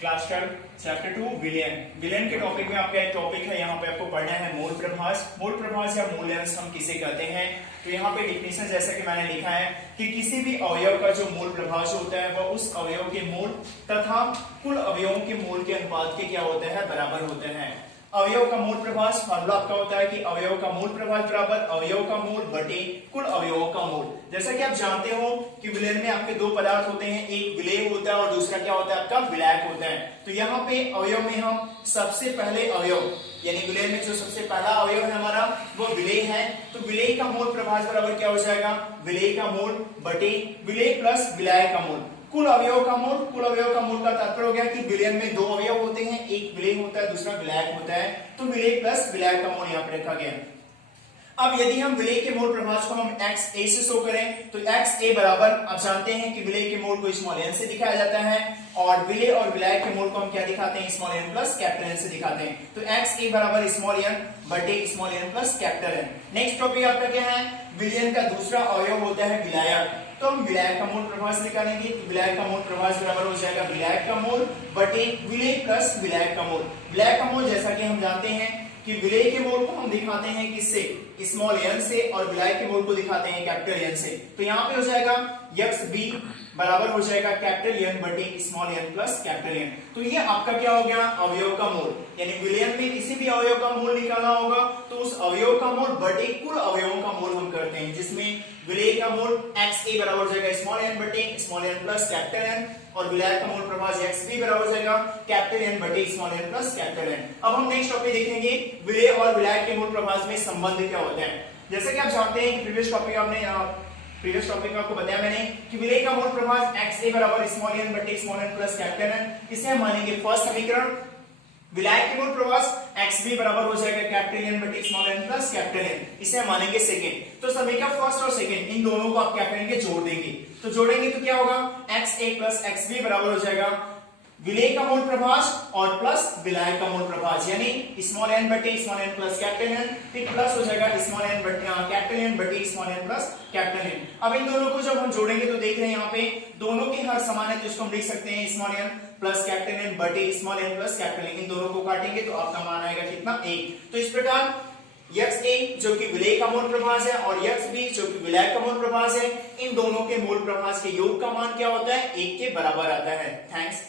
Class 12 chapter 2 विलयन। विलयन के टॉपिक में आपका एक टॉपिक है, यहाँ पे आपको पढ़ना है मूल प्रभास। मूल प्रभास या मूल्यांश हम किसे कहते हैं, तो यहाँ पे डिफिनेशन जैसा कि मैंने लिखा है कि किसी भी अवयव का जो मूल प्रभास होता है वह उस अवयव के मूल तथा कुल अवयवों के मूल के अनुपात के क्या होते हैं, बराबर होते हैं। अवयव का मूल प्रभास फॉर्मूला आपका होता है कि अवयव का मूल प्रभास बराबर अवयव का मूल बटे कुल अवयवों का मूल। जैसा कि आप जानते हो कि विलयन में आपके दो पदार्थ होते हैं, एक विलेय होता है और दूसरा क्या होता है, आपका विलायक होता है। तो यहाँ पे अवयव में हम सबसे पहले अवयव यानी विलयन में जो सबसे पहला अवयव है हमारा वो विलेय है, तो विलेय का मूल प्रभास बराबर क्या हो जाएगा, विलेय का मूल बटे विलेय प्लस विलायक का मूल कुल अवयव का मूल। कुल अवयव का मूल का तात्पर्य हो गया कि विलयन में दो अवयव होते हैं, एक विलेय होता है दूसरा विलायक होता है, तो विलेय प्लस विलायक का मूल यहाँ पे रखा गया। अब यदि हम विलेय के मूल प्रभास को हम एक्स ए से शो करें तो एक्स ए बराबर आप जानते हैं कि विलेय के मूल को स्मॉल एन से दिखाया जाता है और विलेय और विलायक के मूल को हम क्या दिखाते हैं, small N plus capital N से दिखाते हैं। तो एक्स ए बराबर स्मॉल एन बटे small N plus capital N. Next topic आपका क्या है, विलयन का दूसरा अवयव होता है विलायक। तो हम विलायक का मूल प्रभास निकालेंगे, तो विलायक का मूल प्रभास बराबर हो जाएगा विलायक का मूल बटे विलेय प्लस विलायक का मूल। विलायक का मूल जैसा कि हम जानते हैं कि विलेय के मूल को हम दिखाते हैं किससे, स्मॉल एन से, और विलायक के मूल को दिखाते हैं कैपिटल एन से। तो यहाँ पे हो जाएगा यक्स बी बराबर हो जाएगा कैपिटल एन बटे small N plus capital N. तो ये आपका क्या हो गया, अवयव का मूल। यानी विलयन में किसी भी अवयव का मूल निकालना होगा तो उस अवयव का मूल बटे कुल अवयवों का मूल हम करते हैं, जिसमें विलेय का मूल एक्स ए बराबर हो जाएगा स्मॉल एन बटे small N plus capital N और विलायक का मूल प्रभास एक्स बी बराबर हो जाएगा कैपिटल एन बटे small N plus capital N. अब हम नेक्स्ट टॉपिक देखेंगे विलेय और विलायक के मूल प्रभास में संबंध क्या होता है। जैसे कि आप जानते हैं कि प्रीवियस टॉपिक में आपको बताया मैंने कि विलेय का मूल प्रभास एक्स ए बराबर स्मॉल एन बटे small N plus capital N. इसे हम मानेंगे फर्स्ट समीकरण। विलायक के मूल प्रभास एक्स बी बराबर हो जाएगा कैपिटल एन बटे small N plus capital N. इसे हम मानेंगे सेकेंड। तो समीकरण फर्स्ट और सेकेंड इन दोनों को आप क्या करेंगे, जोड़ देंगे। तो जोड़ेंगे तो क्या होगा, एक्स ए प्लस एक्स बी बराबर हो जाएगा विलेय का मूल प्रभास और प्लस विलायक का मूल प्रभास, यानी स्मॉल एन बटे small N plus capital N, फिर प्लस हो जाएगा स्मॉल एन बटे कैपिटल एन बटे small N plus capital N. अब इन दोनों को जब हम जोड़ेंगे तो देख रहे हैं यहाँ पे दोनों के हर समान है, तो इसको हम लिख सकते हैं small N plus capital N बटे small N plus capital N. इन दोनों को काटेंगे तो आपका मान आएगा कितना, 1। तो इस प्रकार यक्स ए जो कि विलेय का मूल प्रभास है और यक्स बी जो कि विलायक का मूल प्रभास है, इन दोनों के मूल प्रभास के योग का मान क्या होता है, 1 के बराबर आता है। थैंक्स।